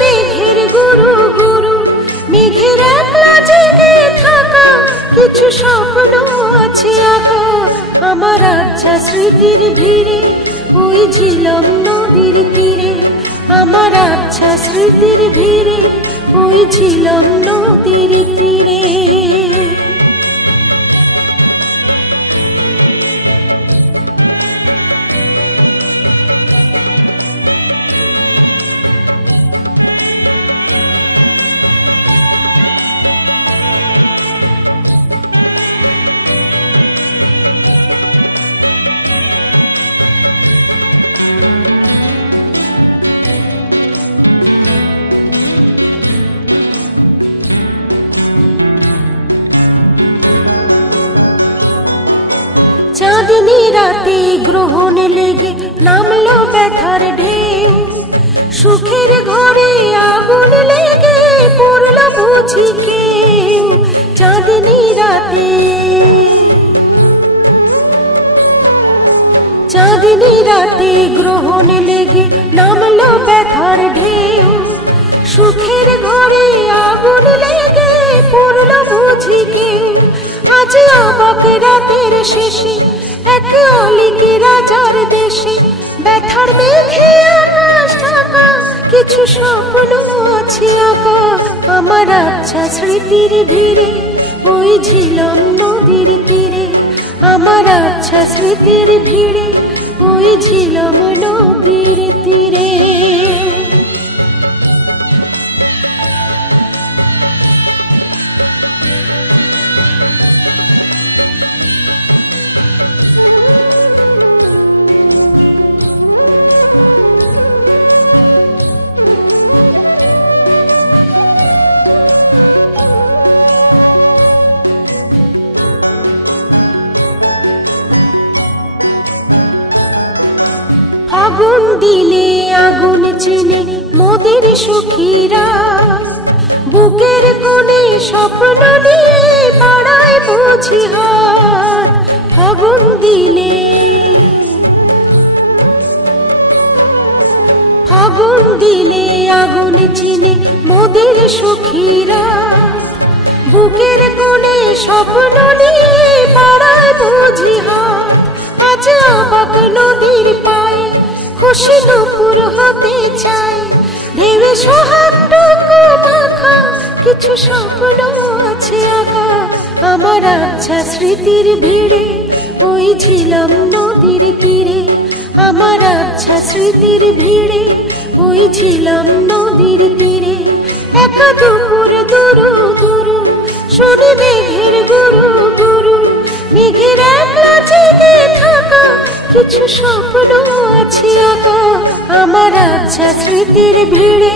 মেঘের গুরু গুরু, মেঘের একলা জেগে থাকা কিছু স্বপ্ন আছে আগা। আমার আচ্ছা স্মৃতির ভিড়ে হয়েছিলাম নদীর তীরে, আমার আচ্ছা স্মৃতির ভিড়ে হয়েছিলাম নদীর তীরে। সুখের ঘরে আগুন লেগে পড়ল বুঝি কেউ, চাঁদনি রাতে চাঁদনি রাতে গ্রহণ লেগে নামলো ব্যথার ঢেউ। সুখের ঘরে আগুন লেগে পড়ল বুঝি কেউ, আজ অবাক রাতের শেষে এক অলিকে রাজার দেশে ব্যথার মেঘে কিছু স্বপ্ন আছে আঁকা। আমার আচ্ছা স্মৃতির ভিড়ে হয়েছিলাম নদীর তীরে, আমার আচ্ছা স্মৃতির ভিড়ে হয়েছিলাম নদীর তীরে। আগুন দিলে আগুন চিনে মোদের সখীরা, বুকের কোণে স্বপ্ন নিয়ে পাড়ায় বুঝি হাত। আগুন দিলে আগুন দিলে আগুন চিনে মোদের সখীরা, বুকের কোণে স্বপ্ন নিয়ে পাড়ায় বুঝি হাত। আজ অবাক নদীর পায়ে খুশি দুপুর হতে চাই, ভেবে সোহাগটুকু মাখা কিছু স্বপ্ন আছে আগা। আমার আচ্ছা স্মৃতির ভিড়ে হয়েছিলাম নদীর তীরে, আমার আচ্ছা স্মৃতির ভিড়ে হয়েছিলাম নদীর তীরে। একা দুপুর দুরু দুরু শুনি মেঘের গুরু গুরু, মেঘের একলা জেগে থাকা কিছু স্বপ্ন আছে আগা। আমার আচ্ছা স্মৃতির ভিড়ে